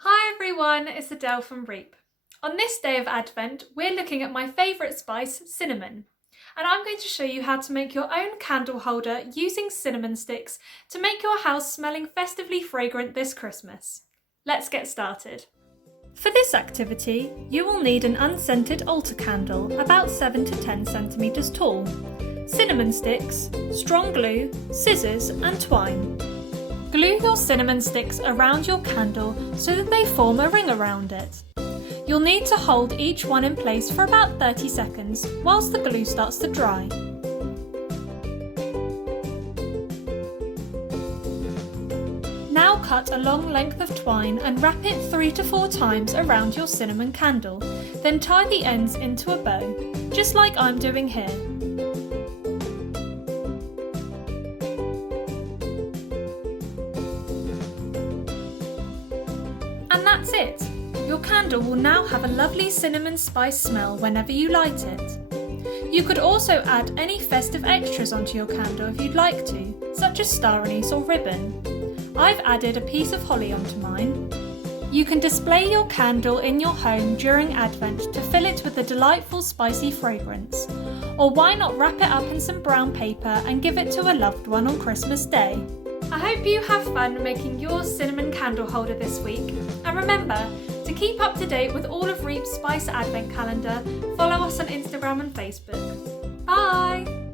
Hi everyone, it's Adele from REEP. On this day of Advent, we're looking at my favourite spice, cinnamon. And I'm going to show you how to make your own candle holder using cinnamon sticks to make your house smelling festively fragrant this Christmas. Let's get started. For this activity, you will need an unscented altar candle about 7 to 10 centimetres tall, cinnamon sticks, strong glue, scissors and twine. Glue your cinnamon sticks around your candle so that they form a ring around it. You'll need to hold each one in place for about 30 seconds whilst the glue starts to dry. Now cut a long length of twine and wrap it 3 to 4 times around your cinnamon candle, then tie the ends into a bow, just like I'm doing here. And that's it! Your candle will now have a lovely cinnamon spice smell whenever you light it. You could also add any festive extras onto your candle if you'd like to, such as star anise or ribbon. I've added a piece of holly onto mine. You can display your candle in your home during Advent to fill it with a delightful spicy fragrance. Or why not wrap it up in some brown paper and give it to a loved one on Christmas Day? I hope you have fun making your cinnamon candle holder this week, and remember, to keep up to date with all of REEP's Spice Advent Calendar, follow us on Instagram and Facebook. Bye!